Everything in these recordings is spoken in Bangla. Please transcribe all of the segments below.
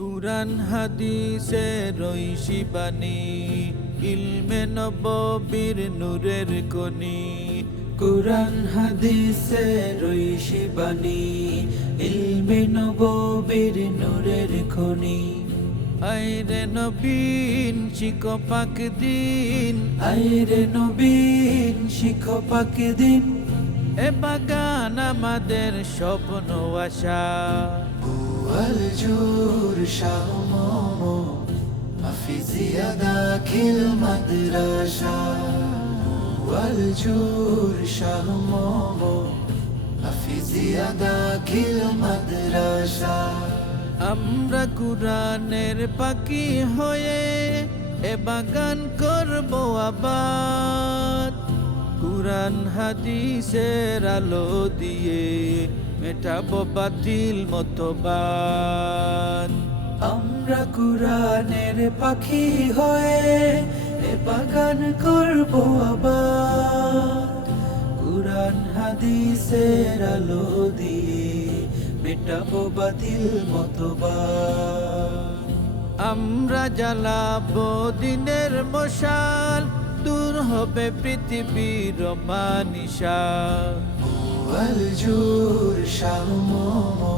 কুরআন হাদিসের ঐশী বাণী, ইলমে নববীর নূরের খনি। কুরআন হাদিসের ঐশী বাণী, ইলমে নববীর নূরের খনি। আইরে নবীন শিখো পাক দিন, আইরে নবীন শিখো পাক দিন। এ বাগান আমাদের স্বপ্ন আশা। ওয়াল জুর শাহ মোমো হাফিজিয়া দাখিল মাদ্রাসা। ওয়াল জুর শাহ মোমো হাফিজিয়া দাখিল মাদ্রাসা। আমরা কুরআনের পাখি হয়ে এ বাগান করব আবাদ। কুরআন হাদিসের আলো দিয়ে মেটাবো বাতিল মতবাদ। আমরা কুরআনের পাখি হয়ে এ বাগান করব আবাদ। কুরআন হাদিসের আলো দিয়ে মেটাবো বাতিল মতবাদ। আমরা জ্বালাবো দিনের মশাল, দূর হবে পৃথিবীর মানিশা। ওয়াল জুর শাহ মোমো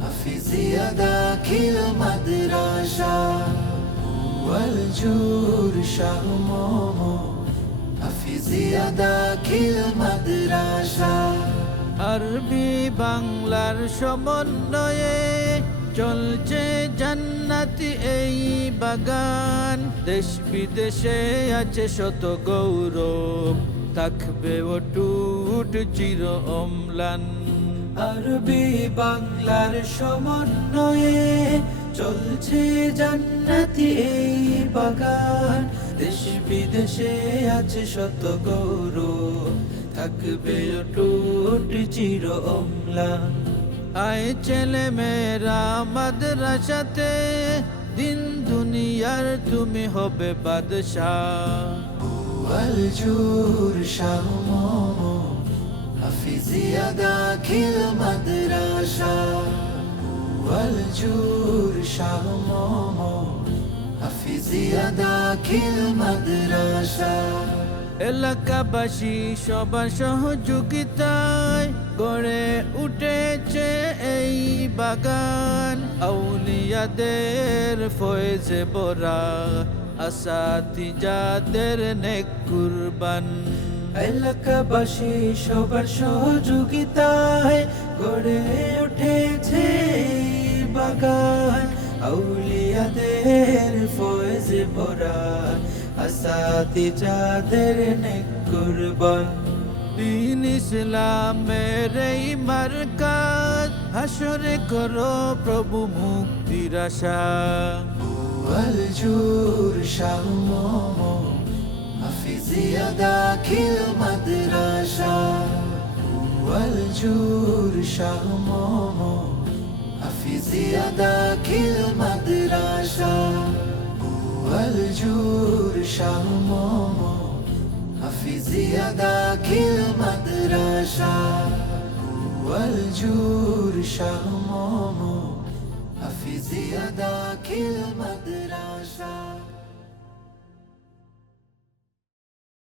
হাফিজিয়া দাখিল মাদ্রাসা। ওয়াল জুর শাহ মোমো হাফিজিয়া দাখিল মাদ্রাসা। আরবি বাংলার সমন্বয়ে চলছে জান্নাতি এই বাগান। দেশ বিদেশে আছে শত গৌরব, থাকবে অটুট চির অম্লান। আরবি বাংলার সমন্বয়ে চলছে জান্নাতি এই বাগান। দেশ বিদেশে আছে শত গৌরব, থাকবে অটুট চির অম্লান। আয় ছেলে মেয়েরা মাদ্রাসাতে, দিন দুনিয়ার তুমি হবে বাদশাহ। ওয়াল জুর শাহ মোমো হাফিজিয়া দাখিল মাদ্রাসা। ওয়াল জুর শাহ মোমো হাফিজিয়া দাখিল মাদ্রাসা। এলাকাবাসী সবার সহযোগিতায় গড়ে উঠেছে এই বাগান। আউলিয়াদের ফয়েজে ভরা, আসাতিজাদের নেক কুরবান। এলাকাবাসী সবার সহযোগিতায় গড়ে উঠেছে এই বাগান। আউলিয়াদের ফয়েজে ভরা, আসাতিজাদের নেক কুরবান। দ্বীন ইসলামের এই মার্কাজ, হাসরে করো প্রভু মুক্তির আশা। ওয়াল জুর শাহ মোমো হাফিজিয়া দাখিল মাদ্রাসা। ওয়াল জুর শাহ মোমো হাফিজিয়া দাখিল মাদ্রাসা। ওয়াল জুর শাহ মোমো হাফিজিয়া দাখিল মাদ্রাসা। ওয়াল জুর শাহ মোমো হাফিজিয়া দাখিল মাদ্রাসা।